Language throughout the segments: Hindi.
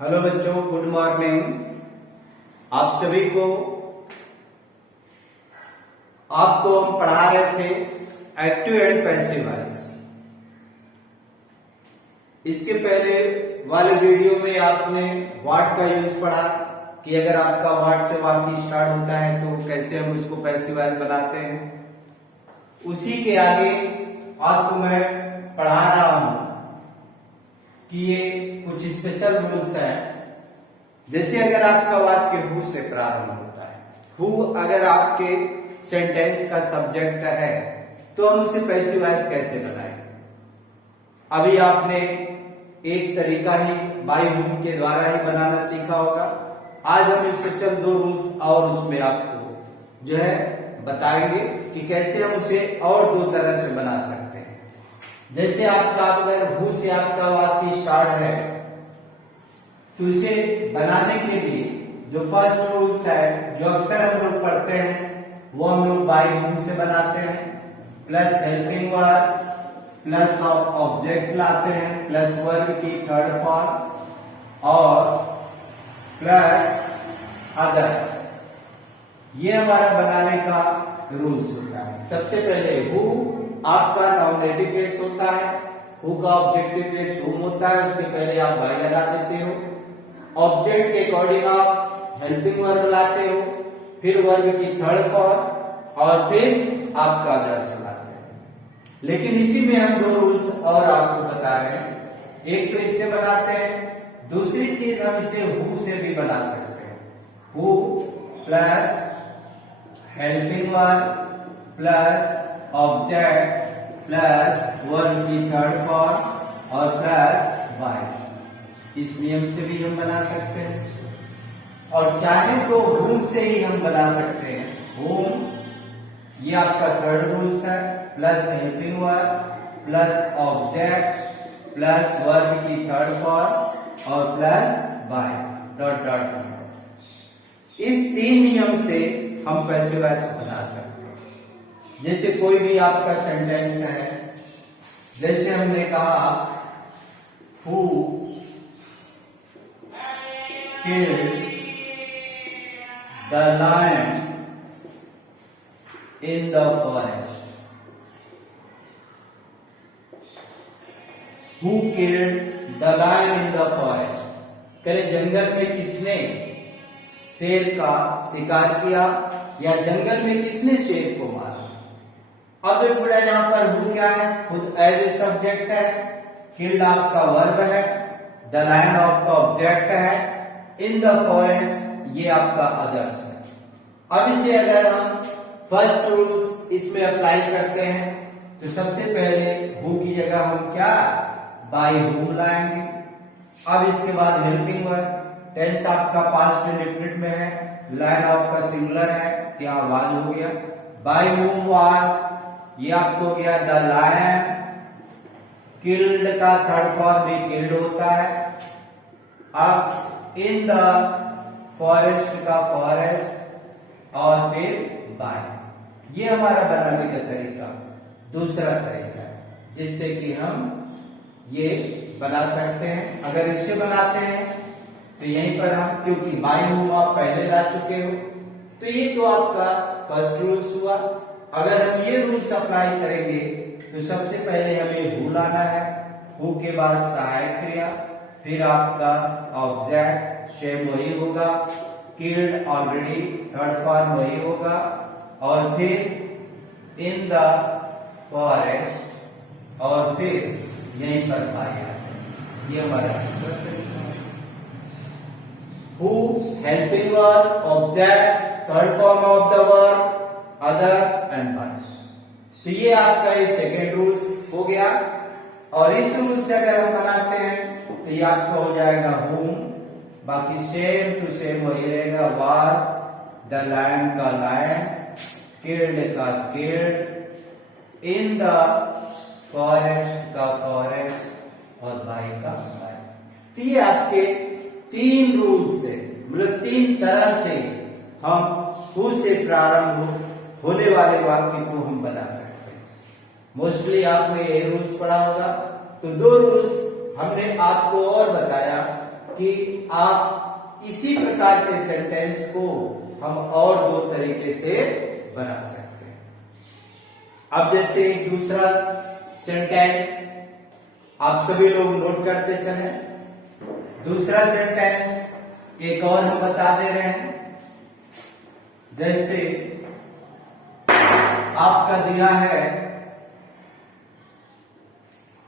हेलो बच्चों, गुड मॉर्निंग। आप सभी को आपको हम पढ़ा रहे थे एक्टिव एंड पैसिव वॉइस। इसके पहले वाले वीडियो में आपने व्हाट का यूज पढ़ा कि अगर आपका व्हाट से वाक्य स्टार्ट होता है तो कैसे हम उसको पैसिव वॉइस बनाते हैं। उसी के आगे आपको मैं पढ़ा रहा हूं कि ये कुछ स्पेशल रूल्स हैं। जैसे अगर आपका वाक्य हु से प्रारंभ होता है, हु अगर आपके सेंटेंस का सब्जेक्ट है तो हम उसे पैसिव वॉइस कैसे बनाएंगे। अभी आपने एक तरीका ही बाय हुम के द्वारा ही बनाना सीखा होगा। आज हम स्पेशल 2 रूल्स और उसमें आपको जो है बताएंगे कि कैसे हम उसे और 2 तरह से बना सकते हैं। जैसे आपका अगर हु से आपका वाक्य स्टार्ट है तो उसे बनाने के लिए जो फर्स्ट रूल्स है, जो अक्सर हम लोग पढ़ते हैं, वो हम लोग बाय हुम से बनाते हैं। Plus helping verb plus object लाते हैं, प्लस वर्ब की थर्ड फॉर्म और प्लस अदर। ये हमारा बनाने का रूल्स होता है। सबसे पहले हु आपका नॉमिनेटिव केस होता है, हु का ऑब्जेक्टिव केस हुम होता है, उसके पहले आप बाय लगा देते हो। ऑब्जेक्ट के अकॉर्डिंग आप हेल्पिंग वर्ब लाते हो, फिर वर्ब की थर्ड फॉर्म और फिर आपका अदर्स लाते हैं। लेकिन इसी में हम 2 रूल्स और आपको बता रहे हैं। एक तो इससे बनाते हैं, दूसरी चीज हम इसे हु से भी बना सकते हैं। Who plus helping verb plus object plus verb की थर्ड फॉर्म और प्लस बाय। इस नियम से भी हम बना सकते हैं और चाहे तो हुम से ही हम बना सकते हैं। हुम ये आपका थर्ड रूल्स है, plus helping verb plus object plus verb की थर्ड फॉर्म और plus by dot dot dot. इस 3 नियम से हम पैसिव वॉइस बना सकते हैं। जैसे कोई भी आपका सेंटेंस है, जैसे हमने कहा who killed the lion in the forest. Who killed the lion in the forest? करे जंगल में किसने शेर का शिकार किया या जंगल में किसने शेर को मारा। अब देखो बेटा, यहाँ पर हु क्या है, खुद एज ए सब्जेक्ट है, किल्ड आपका वर्ब है, द लायन आपका ऑब्जेक्ट है, इन द फॉरेस्ट ये आपका अदर्स है। अब इसे अगर हम फर्स्ट रूल्स इसमें अप्लाई करते हैं तो सबसे पहले हु की जगह हम क्या बाय हुम लाएंगे। अब इसके बाद हेल्पिंग वर्ब, टेंस आपका पास्ट इंडेफिनिट में है, लाइन आपका सिंगुलर है, यहाँ वाज हो गया। बाय हुम वाज ये आपको हो गया द लायन। किल्ड का थर्ड फॉर्म भी किल्ड होता है। अब इन द फॉरेस्ट का फॉरेस्ट और फिर बाय। ये हमारा बनाने का तरीका दूसरा तरीका है जिससे कि हम ये बना सकते हैं। अगर इससे बनाते हैं तो यहीं पर हम, क्योंकि बाय हुम आप पहले ला चुके हो, तो ये तो आपका फर्स्ट रूल्स हुआ। अगर हम ये रूल्स अप्लाई करेंगे तो सबसे पहले हमें हु लाना है, हु के बाद सहायक क्रिया, फिर आपका ऑब्जेक्ट शेम वही होगा, किल्ड ऑलरेडी थर्ड फॉर्म वही होगा और फिर इन द फॉरेस्ट और फिर यहीं पर पाया। ये हमारा who helping verb object third form of the verb others and by. तो ये आपका ये सेकेंड रूल्स हो गया। और इस रूल से अगर हम बनाते हैं तो ये आपका हो जाएगा हुम, बाकी सेम टू सेम वही रहेगा, वाज द लायन का लायन, किल्ड का किल्ड, इन द फॉरेस्ट का फॉरेस्ट और बाय का बाय। तो ये आपके 3 रूल से, मतलब 3 तरह से हम हु से प्रारंभ होने वाले वाक्य को हम बना सकते हैं। मोस्टली आपने ये रूल्स पढ़ा होगा, तो 2 रूल्स हमने आपको और बताया कि आप इसी प्रकार के सेंटेंस को हम और दो तरीके से बना सकते हैं। अब जैसे एक दूसरा सेंटेंस आप सभी लोग नोट करते चले। दूसरा सेंटेंस एक और हम बता दे रहे हैं। जैसे आपका दिया है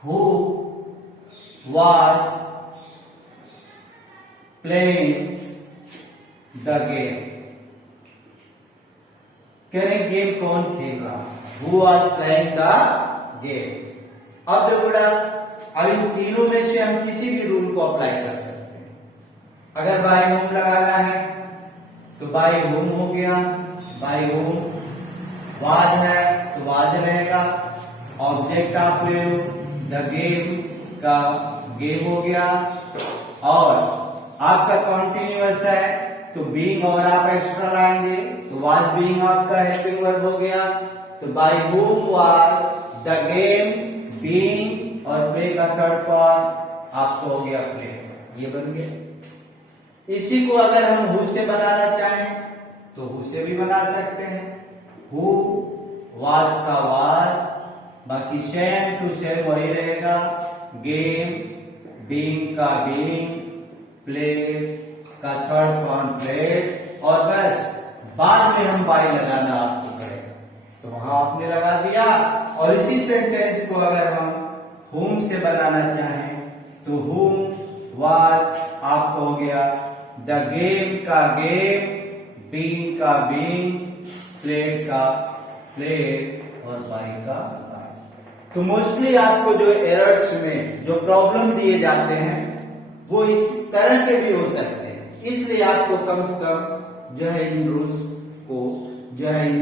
who was playing the game। कह रहे गेम कौन खेल रहा? Who was playing the game। अब देखो बेटा, अब इन तीनों में से हम किसी भी रूल को अप्लाई कर सकते हैं। अगर बाय होम लगाना है तो बाय होम हो गया, बाय होम। वाज है तो वाज रहेगा। ऑब्जेक्ट आप ले लो, द गेम का गेम हो गया। और आपका कॉन्टिन्यूअस है तो बीइंग और आप एक्स्ट्रा लाएंगे तो वाज बीइंग आपका हेल्पिंग वर्ब हो गया। तो by whom was the game being और प्ले का थर्ड फॉर्म आपको हो गया प्ले। ये बन गया। इसी को अगर हम हु से बनाना चाहें तो हु से भी बना सकते हैं। हु वाज का वाज, बाकी सेम टू सेम वही रहेगा। गेम बीइंग का बीइंग, प्ले का थर्ड फॉर्म प्लेड। और बस बाद में हम बाय लगाना आपको करेगा तो वहां आपने लगा दिया। और इसी सेंटेंस को अगर हम होम से बनाना चाहें तो होम वाज आपको हो गया द गेम का गेम, बीइंग का बीइंग, प्लेड का प्लेड और बाय का बाय। तो मोस्टली आपको जो एरर्स में जो प्रॉब्लम दिए जाते हैं वो इस तरह के भी हो सकते हैं। इसलिए आपको कम से कम जो है इन रूल्स को, जो है इन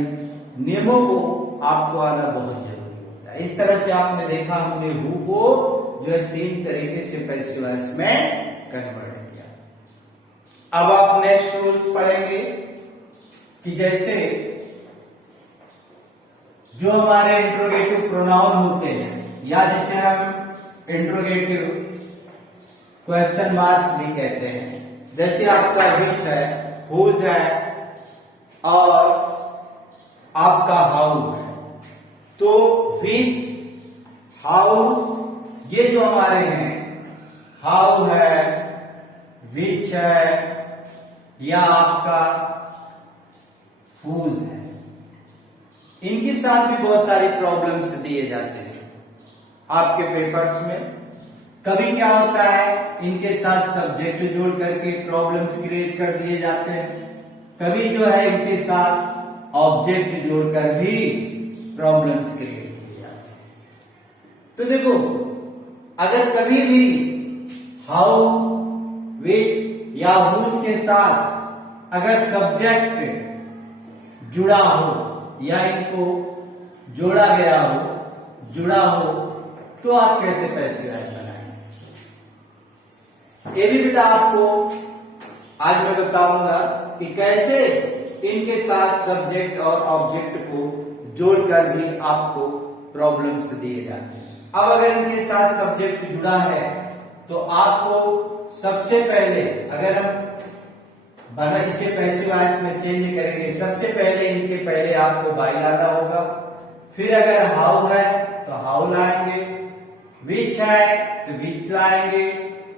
नियमों को आपको आना बहुत जरूरी होता है। इस तरह से आपने देखा हमने हु को जो है तीन तरीके से पैसिव वॉइस में कन्वर्ट किया। अब आप नेक्स्ट रूल्स पढ़ेंगे कि जैसे जो हमारे इंट्रोगेटिव प्रोनाउन होते हैं या जिसे हम इंट्रोगेटिव क्वेश्चन मार्क्स भी कहते हैं। जैसे आपका विच है, हुज है और आपका हाउ है। तो विच, हाउ ये जो हमारे हैं, हाउ है, विच है या आपका हुज है, इनके साथ भी बहुत सारी प्रॉब्लम्स दिए जाते हैं आपके पेपर्स में। कभी क्या होता है, इनके साथ सब्जेक्ट जोड़ करके प्रॉब्लम्स क्रिएट कर दिए जाते हैं। कभी जो है इनके साथ ऑब्जेक्ट जोड़कर भी प्रॉब्लम्स क्रिएट किए जाते हैं। तो देखो, अगर कभी भी हाउ, विच या हुज के साथ अगर सब्जेक्ट जुड़ा हो या इनको जोड़ा गया हो, जुड़ा हो, तो आप कैसे पैसिव वॉइस बनाएंगे? ये भी बेटा आपको आज मैं बताऊंगा कि कैसे इनके साथ सब्जेक्ट और ऑब्जेक्ट को जोड़कर भी आपको प्रॉब्लम्स दिए जाते हैं। अब अगर इनके साथ सब्जेक्ट जुड़ा है तो आपको सबसे पहले, अगर हम बना इसे पैसिव वॉइस में चेंज करेंगे, सबसे पहले इनके पहले आपको बाय लाना होगा। फिर अगर हाउ है तो हाउ लाएंगे, विच है तो विच लाएंगे,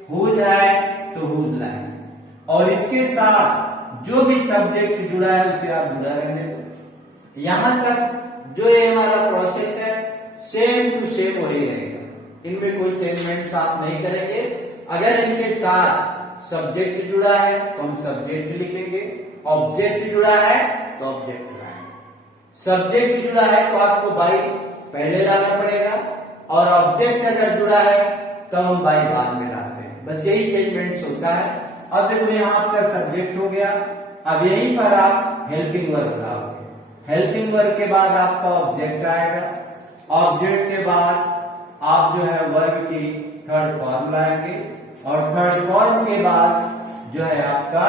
हुज है तो हुज लाएंगे। और इनके साथ जो भी सब्जेक्ट जुड़ा है उसे आप जुड़ा रहने दो। यहां तक जो ये हमारा प्रोसेस है सेम टू सेम वही रहेगा, इनमें कोई चेंजमेंट्स आप नहीं करेंगे। अगर इनके साथ सब्जेक्ट जुड़ा है तो हम सब्जेक्ट लिखेंगे, ऑब्जेक्ट जुड़ा है तो ऑब्जेक्ट लाएंगे। सब्जेक्ट जुड़ा है तो आपको बाय पहले लाना पड़ेगा और ऑब्जेक्ट अगर जुड़ा है तो हम बाय बाद में लाते हैं। बस यही चेंजमेंट्स होता है। अब देखो यहाँ आपका सब्जेक्ट हो गया, अब यहीं पर आप हेल्पिंग वर्ब लाओगे। हेल्पिंग वर्ब के बाद आपका ऑब्जेक्ट आएगा, ऑब्जेक्ट के बाद आप जो है वर्ब की थर्ड फॉर्म लाएंगे और थर्ड फॉर्म के बाद जो है आपका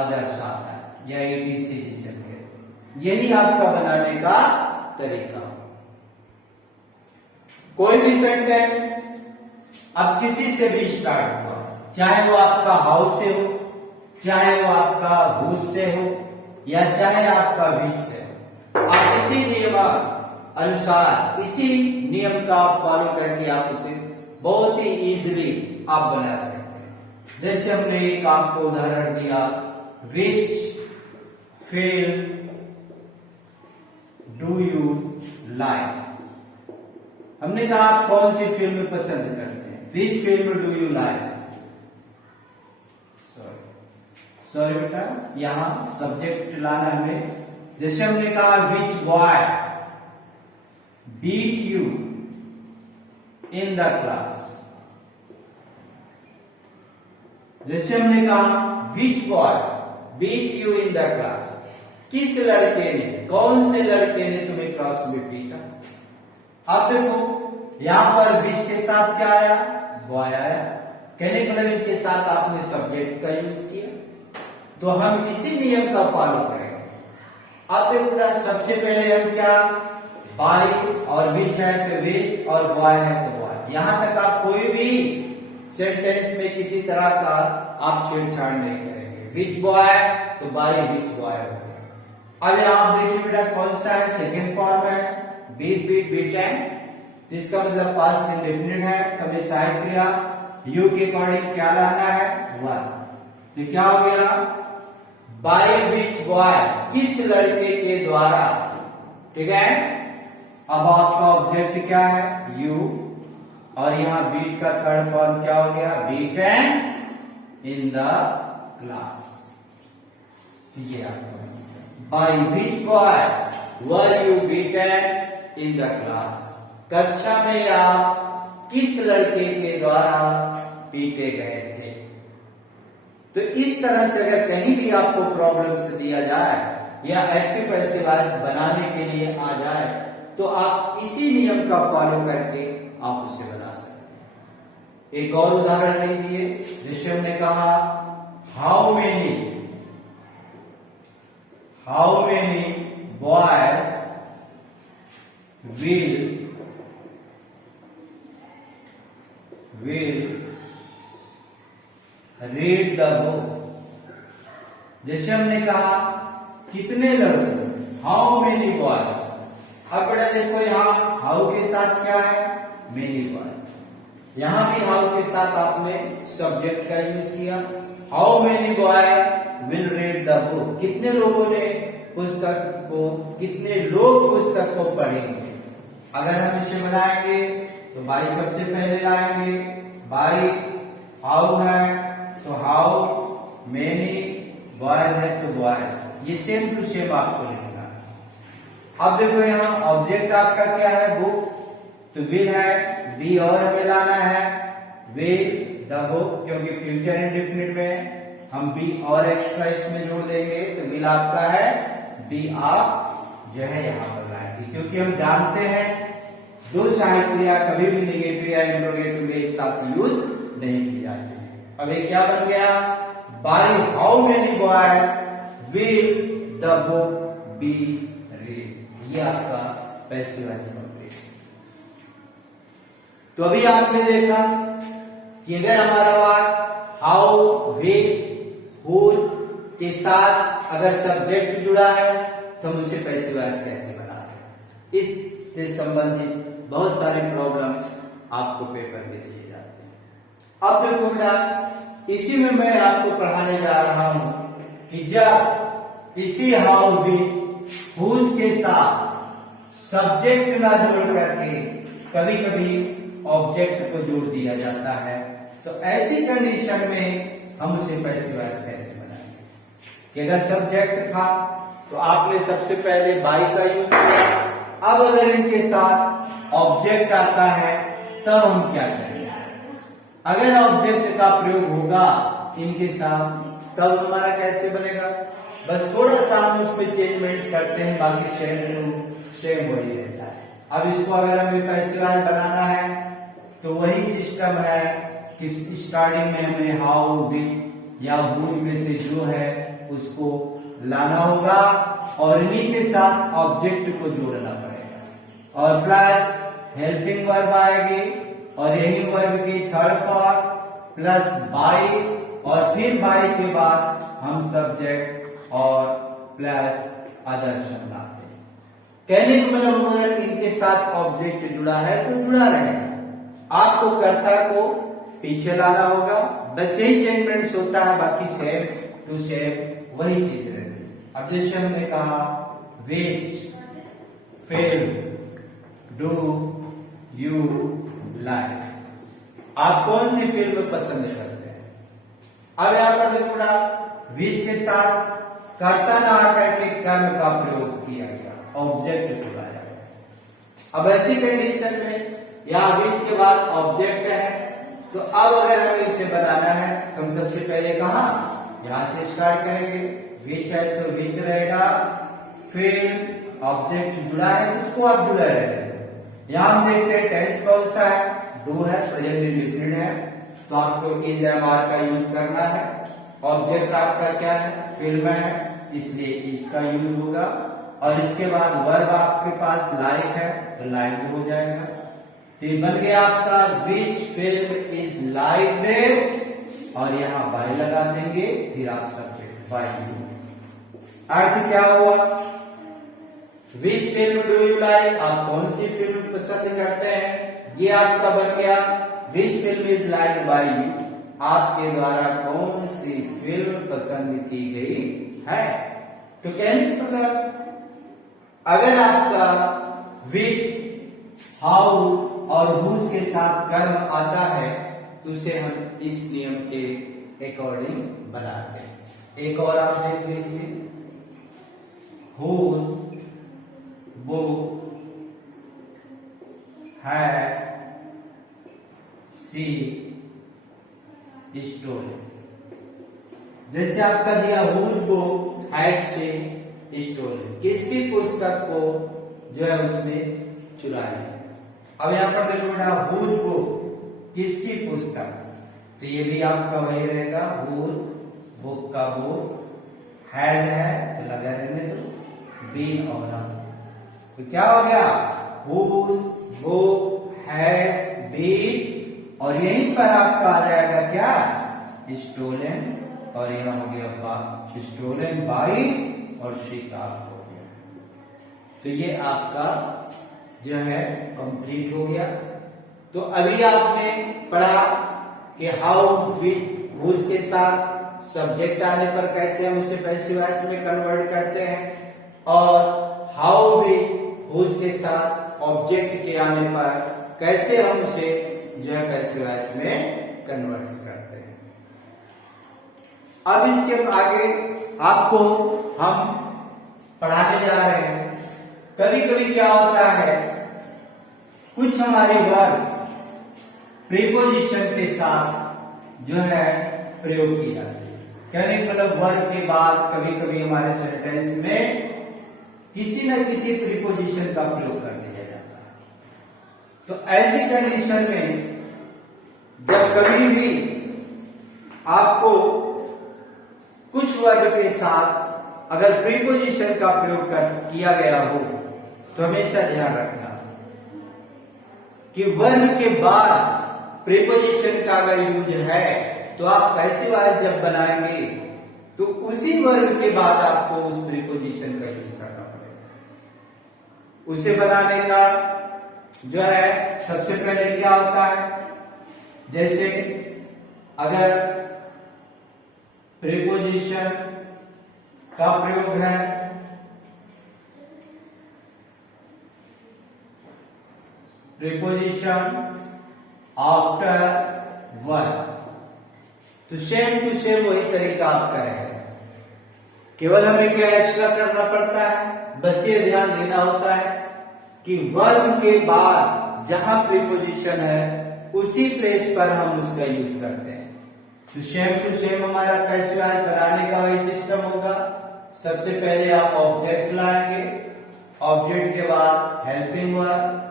अदर्स आता है या एटीसी जिसे कहते हैं। यही आपका बनाने का तरीका। कोई भी सेंटेंस अब किसी से भी स्टार्ट हुआ, चाहे वो आपका हाउ से हो, चाहे वो आपका हुज से हो, या चाहे आपका विच से हो, आप इसी नियम अनुसार, इसी नियम का फॉलो करके आप उसे बहुत ही इजीली आप बना सकते हैं। जैसे हमने एक आपको उदाहरण दिया, which film do you like. हमने कहा आप कौन सी फिल्म पसंद करते हैं, which film do you like. Sorry बेटा, यहां सब्जेक्ट लाना हमें। जैसे हमने कहा which boy beat you in the class. जैसे हमने कहा which boy beat you in the class, किस लड़के ने, कौन से लड़के ने तुम्हें क्लास में पीटा। अब देखो यहां पर विच के साथ क्या आया, बॉय आया, कहने का मतलब इनके साथ आपने सब्जेक्ट का यूज किया। तो हम इसी नियम का फॉलो करेंगे। अब देखो सबसे पहले हम क्या, बाई और विच है तो विच, और बॉय है तो बॉय। यहां तक आप कोई भी सेंटेंस में किसी तरह का आप छेड़छाड़ नहीं करेंगे। विच बॉय तो बाई विच बॉय हो गया। अब आप देखिए बेटा कौन सा है, सेकेंड फॉर्म है, बीट बीट बीटेन, जिसका मतलब पास्ट इंडेफिनिट है। कभी सहायक क्रिया यू के अकॉर्डिंग क्या लाना है, वन। तो क्या हो गया, बाय विच बॉय, किस लड़के के द्वारा, ठीक है। अब आपका ऑब्जेक्ट क्या है, यू, और यहां बीट का थर्ड फॉर्म क्या हो गया, बीटन इन द क्लास। ये आपका by which boy were you beaten in the class, कक्षा में आप किस लड़के के द्वारा पीटे गए थे। तो इस तरह से अगर कहीं भी आपको प्रॉब्लम्स दिया जाए या एक्टिव पैसिव वॉइस बनाने के लिए आ जाए, तो आप इसी नियम का फॉलो करके आप उसे बना सकते हैं। एक और उदाहरण लीजिए, जिसमें हमने कहा how many boys will read the book. जैसे हमने कहा कितने लड़के, हाउ मेनी बॉयज। अब बेटा देखो यहां हाउ के साथ क्या है, मेनी बॉयज। यहां भी हाउ के साथ आपने सब्जेक्ट का यूज किया। How many boy will read the book, कितने लोगों ने पुस्तक को, कितने लोग पुस्तक को पढ़ेंगे। अगर हम इसे बनाएंगे तो बाई सबसे पहले लाएंगे, बाई हाउ है तो हाउ, मेनी बॉयज है तो बॉयज। ये सेम टू सेम आपको लिखना है। अब देखो यहाँ ऑब्जेक्ट आपका क्या है, बुक, तो विल है, बी और हमें लाना है, विल द बुक, क्योंकि फ्यूचर इंडेफिनिट में हम बी और एक्स्ट्रा इसमें जोड़ देंगे, तो विल आपका है, बी आप जो है यहाँ पर लाएंगे, क्योंकि हम जानते हैं दो सहायक क्रिया कभी भी नेगेटिव या इंट्रोगेटिव में एक साथ यूज नहीं की जाती। अब ये क्या बन गया, by how many boy will the book be read. ये आपका पैसिव वॉइस कंप्लीट। तो अभी आपने देखा कि अगर हमारा वर्ड हाउ, विच, हुज के साथ अगर सब्जेक्ट जुड़ा है तो हम उसे पैसिव वॉइस कैसे बनाते हैं। इससे संबंधित बहुत सारे प्रॉब्लम्स आपको पेपर में दिए जाते हैं। अब देखो बेटा, इसी में मैं आपको पढ़ाने जा रहा हूं कि जब इसी हाउ, विच, हुज के साथ सब्जेक्ट ना जोड़ करके कभी कभी ऑब्जेक्ट को जोड़ दिया जाता है, तो ऐसी कंडीशन में हम उसे पैसिव वॉइस कैसे बनाएंगे। कि अगर सब्जेक्ट था तो आपने सबसे पहले बाई का यूज किया। अब अगर इनके साथ ऑब्जेक्ट आता है तब हम क्या करेंगे। अगर ऑब्जेक्ट का प्रयोग होगा इनके साथ तब हमारा कैसे बनेगा, बस थोड़ा सा हम उसमें चेंजमेंट्स करते हैं, बाकी सेम टू सेम वही रहता है। अब इसको अगर हमें पैसिव वॉइस बनाना है तो वही सिस्टम है कि स्टार्टिंग में हमें हाउ, विच या हुज में से जो है उसको लाना होगा और इन्हीं के साथ ऑब्जेक्ट को जोड़ना पड़ेगा और प्लस हेल्पिंग वर्ब आएगी और यही वर्ब की थर्ड फॉर्म प्लस बाई और फिर बाई के बाद हम सब्जेक्ट और प्लस अदर शब्द आते हैं। कहने को मतलब अगर इनके साथ ऑब्जेक्ट जुड़ा है तो जुड़ा रहेगा। आपको कर्ता को पीछे लाना होगा, बस यही चेंजमेंट्स होता है, बाकी सेम टू सेम वही चीज रहती है। अब जैसे हमने कहा विच फिल्म डू यू लाइक, आप कौन सी फिल्म पसंद करते हैं। अब यहां पर देखो ना, विच के साथ कर्ता ना आकर के कर्म का प्रयोग किया गया, ऑब्जेक्ट बुलाया गया। अब ऐसी कंडीशन में यहां विच के बाद ऑब्जेक्ट है, तो अब अगर हमें इसे बनाना है तो हम सबसे पहले कहा यहां से स्टार्ट करेंगे। विच है तो विच रहेगा, फिर ऑब्जेक्ट जुड़ा है तो उसको आप जुड़ा रहेगा। यहां हम देखते हैं टेंस कौन सा है, डू है, प्रेजेंट इंडेफिनिट है, तो आपको इज एम आर का यूज करना है। ऑब्जेक्ट आपका क्या है, फिल्म है, इसलिए इसका यूज होगा। और इसके बाद वर्ब आपके पास लाइक है तो लाइक हो जाएगा। तो ये बन गया आपका विच फिल्म इज लाइक, और यहां बाय लगा देंगे, फिर आप सब्जेक्ट बाय। अर्थ क्या हुआ, विच फिल्म डू यू लाइक, आप कौन सी फिल्म पसंद करते हैं। ये आपका बन गया which film is like by you, आपके द्वारा कौन सी फिल्म पसंद की गई है। तो कहने मतलब अगर आपका विच हाउ और हुज के साथ कर्म आता है तो उसे हम इस नियम के अकॉर्डिंग बनाते हैं। एक और आप देख लीजिए, हुज बुक है सी स्टोरी। जैसे आपका दिया whose book had see story, किसकी पुस्तक को जो है उसने चुराया। अब यहां पर देखो बेटा हुज बुक किसकी पुस्तक, तो ये भी आपका वही रहेगा, हुज बुक का बुक, हैज है तो लगा रहने दो, बीन और तो क्या हो गया, हुज बुक हैज बीन, और यहीं पर आपका आ जाएगा क्या, स्टोलन, और यहां हो गया स्टोलन बाई और शिकार हो गया। तो ये आपका जो है कंप्लीट हो गया। तो अभी आपने पढ़ा कि हाउ विच हुज के साथ सब्जेक्ट आने पर कैसे हम उसे पैसिव वॉइस में कन्वर्ट करते हैं, और हाउ विच हुज के साथ ऑब्जेक्ट के आने पर कैसे हम उसे जो है पैसिव वॉइस में कन्वर्ट करते हैं। अब इसके आगे आपको हम पढ़ाने जा रहे हैं। कभी कभी क्या होता है, कुछ हमारे वर्ब प्रीपोजिशन के साथ जो है प्रयोग की जाती है। कहने का मतलब वर्ब के बाद कभी कभी हमारे सेंटेंस में किसी न किसी प्रीपोजिशन का प्रयोग कर दिया जाता है। तो ऐसी कंडीशन में जब कभी भी आपको कुछ वर्ब के साथ अगर प्रीपोजिशन का प्रयोग किया गया हो तो हमेशा ध्यान रखना कि वर्ब के बाद प्रीपोजिशन का अगर यूज है तो आप पैसिव वॉइस जब बनाएंगे तो उसी वर्ब के बाद आपको उस प्रीपोजिशन का यूज करना पड़ेगा। उसे बनाने का जो है सबसे पहले क्या होता है, जैसे अगर प्रीपोजिशन का प्रयोग है प्रीपोजिशन आफ्टर वर्ब, तो सेम टू सेम वही तरीका आप करेंगे। केवल हमें क्या एक्स्ट्रा करना पड़ता है, बस ये ध्यान देना होता है कि वर्ब के बाद जहां प्रीपोजिशन है उसी प्लेस पर हम उसका यूज करते हैं। तो सेम टू सेम हमारा पैसिव वॉइस बनाने का वही सिस्टम होगा। सबसे पहले आप ऑब्जेक्ट लाएंगे, ऑब्जेक्ट के बाद हेल्पिंग वर्ब,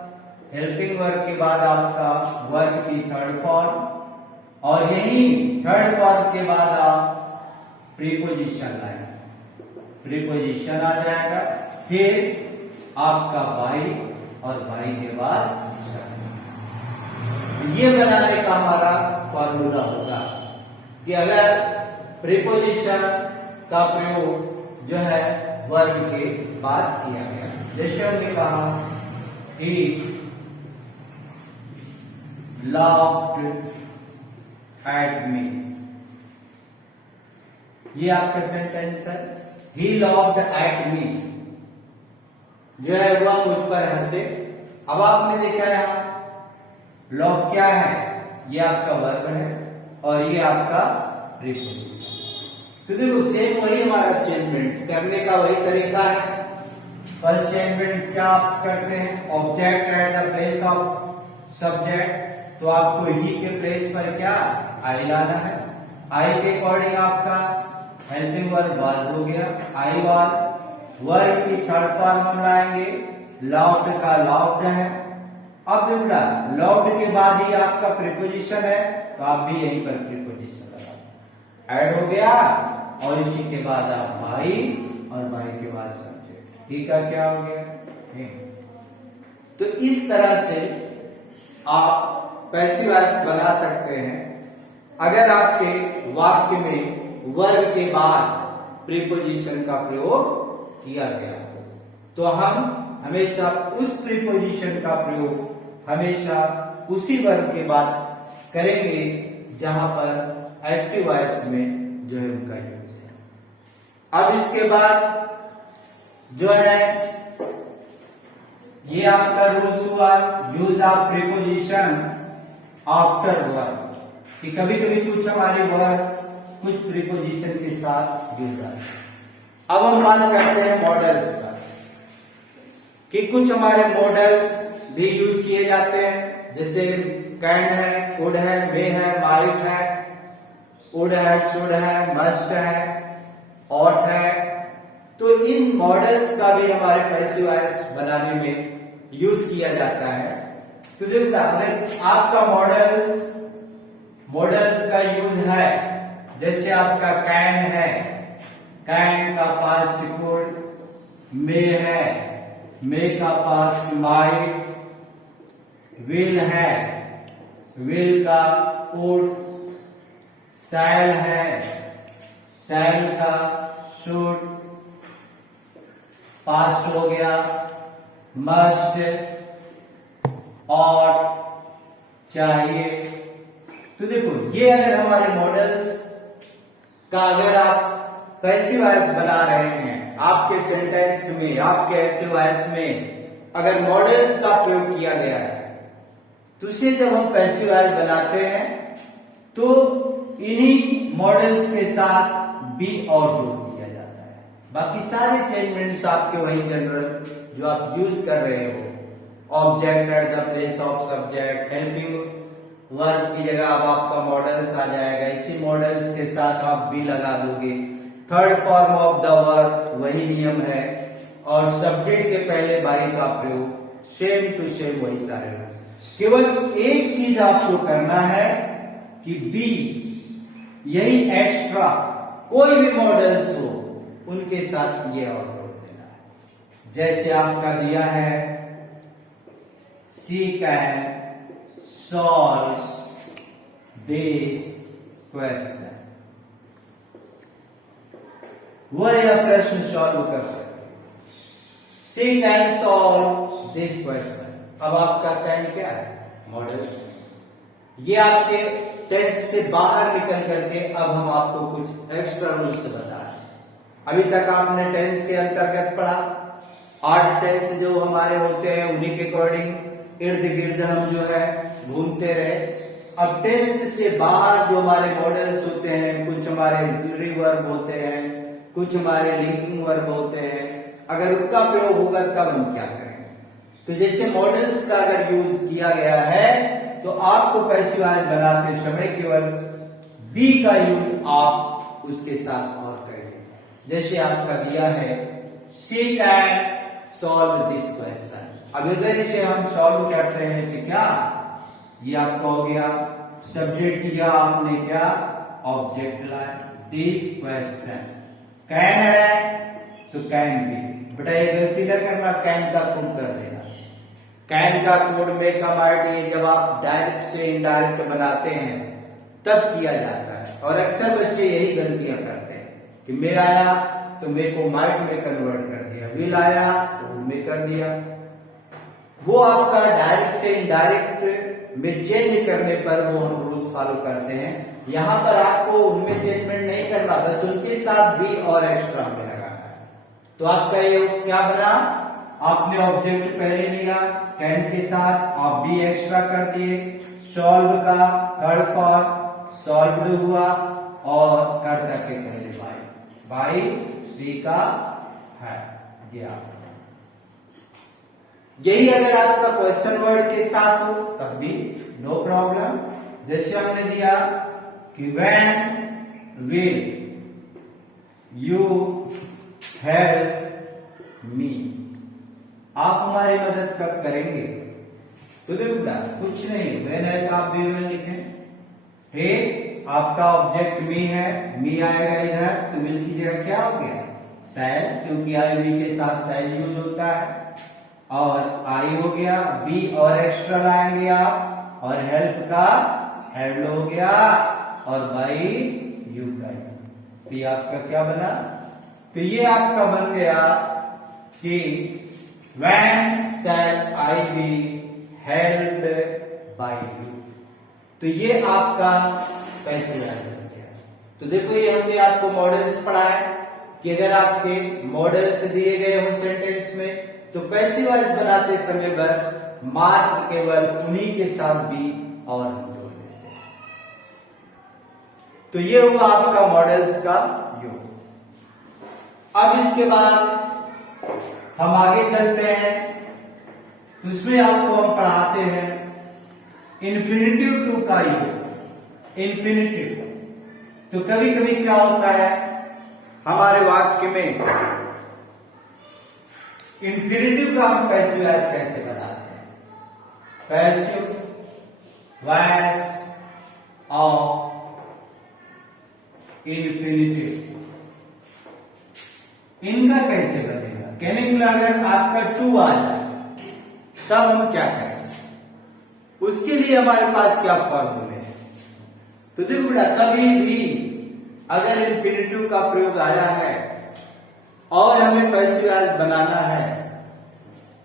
हेल्पिंग वर्ब के बाद आपका वर्ब की थर्ड फॉर्म, और यही थर्ड फॉर्म के बाद आप प्रीपोजिशन लाएंगे, प्रीपोजिशन आ जाएगा, फिर आपका बाई, और बाई के बाद ये बनाने का हमारा फॉर्मूला होगा कि अगर प्रीपोजिशन का प्रयोग जो है वर्ब के बाद किया गया, जैसे हमने कहा ही laughed at me, ये आपका सेंटेंस है। ही laughed at me जो है वह मुझ पर हंसे। अब आपने देखा यहां लव क्या है, ये आपका वर्ब है और ये आपका प्रीपोजिशन। तो देखो सेम वही हमारा चेंजमेंट्स करने का वही तरीका है। फर्स्ट चेंजमेंट्स क्या आप करते हैं, object at the place of subject, तो आपको ही के प्लेस पर क्या आई लाना है। आई के अकॉर्डिंग आपका हेल्पिंग वर्ब वाज हो गया, आई वाज। वर्ब की थर्ड फॉर्म हम लाएंगे, लाउड का लाउड है। अब जुमला लाउड के बाद ही आपका प्रीपोजिशन है, तो आप भी यहीं पर प्रीपोजिशन लगाओ, ऐड हो गया। और इसी के बाद आप भाई और भाई के बाद सब्जेक्ट, ठीक है, क्या हो गया। तो इस तरह से आप पैसिव वॉइस बना सकते हैं अगर आपके वाक्य में वर्ब के बाद प्रीपोजिशन का प्रयोग किया गया हो, तो हम हमेशा उस प्रीपोजिशन का प्रयोग हमेशा उसी वर्ब के बाद करेंगे जहां पर एक्टिव वॉइस में जो है उनका यूज है। अब इसके बाद जो है ये आपका रूल्स हुआ use of preposition after verb, कि कभी कभी कुछ हमारे वर्ब कुछ प्रीपोजिशन के साथ यूज आते हैं। अब हम बात करते हैं मॉडल्स का, कि कुछ हमारे मॉडल्स भी यूज किए जाते हैं, जैसे कैन है, कुड है, मे है, माइट है, वुड है, शुड है, मस्ट है, ऑट है। तो इन मॉडल्स का भी हमारे पैसिव वॉइस बनाने में यूज किया जाता है। तो देखो अगर आपका मॉडल्स का यूज है, जैसे आपका कैन है, कैन का पास्ट कुड, मे है, मे का पास्ट माइट, विल है, विल का वुड, शैल है, शैल का शुड, पास्ट हो गया, मस्ट, ऑट, चाहिए। तो देखो ये अगर हमारे मॉडल्स का अगर आप पैसिव वॉइस बना रहे हैं, आपके सेंटेंस में, आपके एक्टिव वॉइस में अगर मॉडल्स का प्रयोग किया गया है, तो उसे जब हम पैसिव वॉइस बनाते हैं तो इन्हीं मॉडल्स के साथ बी और जोड़ दिया जाता है। बाकी सारे चेंजमेंट्स आपके वही जनरल जो आप यूज कर रहे हो, object at the place of subject, helping verb की जगह अब आपका मॉडल्स आ जाएगा, इसी मॉडल्स के साथ आप बी लगा दोगे। Third form of the verb वही नियम है, और सब्जेक्ट के पहले बाई का प्रयोग सेम टू सेम वही सारे रूल्स। केवल एक चीज आपको करना है कि बी यही एक्स्ट्रा कोई भी मॉडल्स हो उनके साथ ये और जोड़ देना है। जैसे आपका दिया है she can solve this question, वह यह प्रश्न सॉल्व कर सकते। She can solve this question, अब आपका कैन क्या है, मॉडल्स। ये आपके टेंस से बाहर निकल करके अब हम आपको कुछ एक्स्ट्रा रूल्स बता रहे हैं। अभी तक आपने टेंस के अंतर्गत पढ़ा, 8 टेंस जो हमारे होते हैं उन्हीं के अकॉर्डिंग इर्द गिर्द हम जो है घूमते रहे। अब टेंस से बाहर जो हमारे मॉडल्स होते हैं, कुछ हमारे ऑक्सिलरी वर्ब होते हैं, कुछ हमारे लिंकिंग वर्ब होते हैं, अगर उसका प्रयोग होगा तब हम क्या करेंगे। तो जैसे मॉडल्स का अगर यूज किया गया है तो आपको पैसिव वॉइस बनाते समय केवल बी का यूज आप उसके साथ और करेंगे। जैसे आपका दिया है she can solve this question, अब इधर इसे हम सॉल्व करते हैं कि क्या, ये आपका हो गया सब्जेक्ट किया आपने, क्या ऑब्जेक्ट लाया, दिस क्वेश्चन। कैन है तो कैन बी, बेटा ये गलती न करना, कैन का पुट कर देना। कैन का कोड मेक अ माइट ये जब आप डायरेक्ट से इनडायरेक्ट बनाते हैं तब किया जाता है। और अक्सर बच्चे यही गलतियां करते हैं कि मे आया तो मे को माइट में कन्वर्ट कर दिया, विल आया तो मे कर दिया। वो आपका डायरेक्ट से इनडायरेक्ट में चेंज करने पर वो हम रूल्स फॉलो करते हैं। यहां पर आपको उनमें चेंजमेंट नहीं करना, बस उनके साथ बी और एक्स्ट्रा में लगाना है। तो आपका ये क्या बना, आपने ऑब्जेक्ट पहले लिया कैन के साथ, आप बी एक्स्ट्रा कर दिए, सॉल्व का थर्ड फॉर्म सॉल्व्ड हुआ और कर्ता के पहले बाई सी का है जी। आप यही अगर आपका क्वेश्चन वर्ड के साथ हो तब भी नो प्रॉब्लम। जैसे हमने दिया कि when will you help me, आप हमारी मदद कब करेंगे? तो देखो कुछ नहीं, व्हेन है तो आप भी विल लिखें। हे आपका ऑब्जेक्ट मी है, मी आएगा इधर तो विल की जगह क्या हो गया शैल, क्योंकि आई वी के साथ शैल यूज होता है। और आई हो गया, बी और एक्स्ट्रा लाएंगे आप, और हेल्प का हैड हो गया, और बाई यू का। तो ये आपका क्या बना, तो ये आपका बन गया कि when shall I be helped by you. तो ये आपका पैसिव वॉइस बन गया। तो देखो ये हमने आपको मॉडल्स पढ़ाया कि अगर आपके मॉडल्स दिए गए हो सेंटेंस में तो पैसिव वॉइस बनाते समय बस मात्र केवल उन्हीं के साथ भी और जोड़ देते हैं। तो ये हुआ आपका मॉडल्स का यूज। अब इसके बाद हम आगे चलते हैं, उसमें आपको हम पढ़ाते हैं इन्फिनिटिव टू का यूज। इन्फिनिटिव तो कभी कभी क्या होता है हमारे वाक्य में, इन्फिनिटिव का हम पैसिव वॉइस कैसे बनाते हैं? पैसिव वॉइस ऑफ इन्फिनिटिव, इनका कैसे बनेगा? कहने के लिए अगर आपका टू आ जाए तब हम क्या करें? उसके लिए हमारे पास क्या फॉर्मूले हैं? तो देखो बेटा, कभी भी अगर इन्फिनिटिव का प्रयोग आया है और हमें पैसिव वॉइस बनाना है,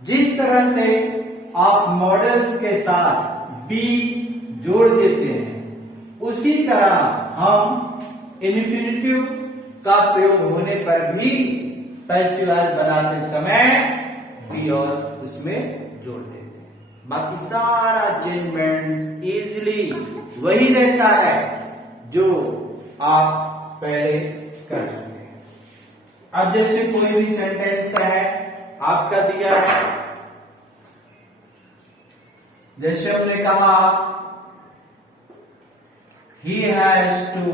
जिस तरह से आप मॉडल्स के साथ बी जोड़ देते हैं उसी तरह हम इन्फिनिटिव का प्रयोग होने पर भी पैसिव वॉइस बनाते समय बी और उसमें जोड़ देते हैं। बाकी सारा चेंजमेंट्स इजीली वही रहता है जो आप पहले कर चुके हैं। अब जैसे कोई भी सेंटेंस है आपका दिया है, जैसे हमने कहा he has to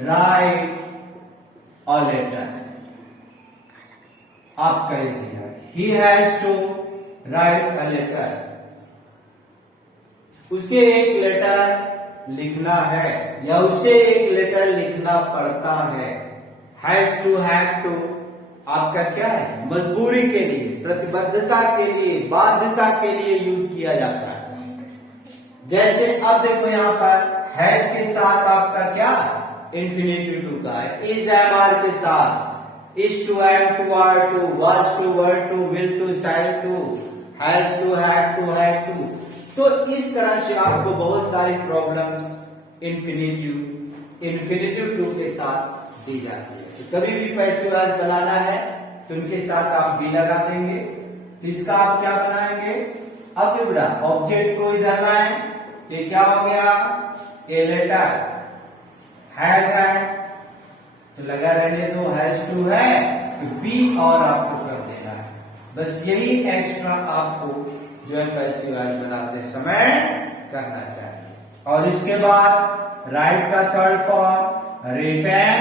write a letter, आपका ये दिया he has to write a letter, उसे एक लेटर लिखना है या उसे एक लेटर लिखना पड़ता है। हैज टू हैव टू आपका क्या है? मजबूरी के लिए, प्रतिबद्धता के लिए, बाध्यता के लिए यूज किया जाता है। जैसे अब देखो यहां पर हैज के साथ आपका क्या इन्फिनिटिव टू का है, इज एम आर के साथ is to am to are to was to were to will to shall to has to have to. तो इस तरह से आपको बहुत सारी प्रॉब्लम्स इन्फिनिटिव टू के साथ दी जाती है। तो कभी भी पैसिव वॉइस बनाना है तो उनके साथ आप बी लगा देंगे। तो इसका आप क्या बनाएंगे? अब ये बड़ा ऑब्जेक्ट को इधर लाएं, ये क्या हो गया? ए लेटर हैज है तो लगा रहने दो, हैज टू है तो बी और आपको कर देना है। बस यही एक्स्ट्रा आपको जो है पैसिव वॉइस बनाते समय करना चाहिए। और इसके बाद राइट का थर्ड फॉर्म रिटन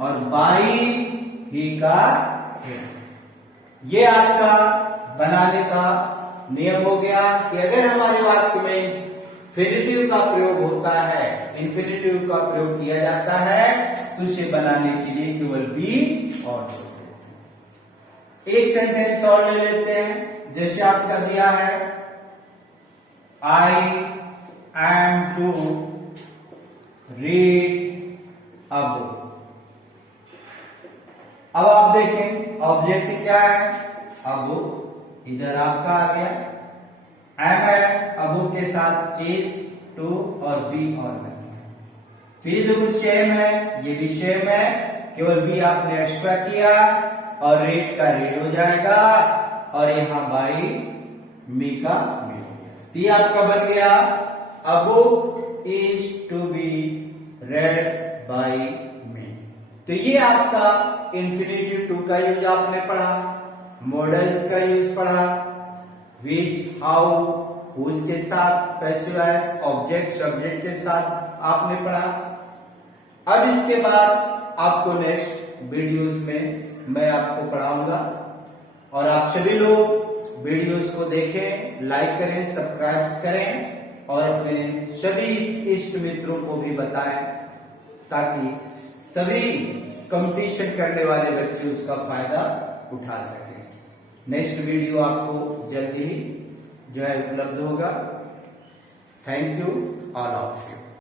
और बाई ही का ये आपका बनाने का नियम हो गया कि अगर हमारे वाक्य में इन्फिनिटिव का प्रयोग होता है, इन्फिनिटिव का प्रयोग किया जाता है तो उसे बनाने के लिए केवल बी और एक सेंटेंस और ले लेते हैं। जैसे आपका दिया है I am to read a book. अब आप देखें ऑब्जेक्ट क्या है, अ बुक, इधर आपका आ गया एम है, अ बुक के साथ इज, टू और बी और नहीं। तो ये जो सेम है ये भी सेम है, केवल बी आपने एक्स्ट्रा किया और रीड का रीड हो जाएगा और यहां बाई मी का मी हो गया। तो ये आपका बन गया a book is to be read by me. तो ये आपका इंफिनिटिव टू का यूज आपने पढ़ा, मॉडल्स का यूज पढ़ा, विच, हाउ, हुज के साथ, पैसिव वॉइस, ऑब्जेक्ट, सब्जेक्ट के साथ आपने पढ़ा। अब इसके बाद आपको नेक्स्ट वीडियोस में मैं आपको पढ़ाऊंगा और आप सभी लोग वीडियोस को देखें, लाइक करें, सब्सक्राइब करें और अपने सभी इष्ट मित्रों को भी बताएं ताकि सभी कंपटीशन करने वाले बच्चे उसका फायदा उठा सकें। नेक्स्ट वीडियो आपको जल्दी ही जो है उपलब्ध होगा। Thank you all of you.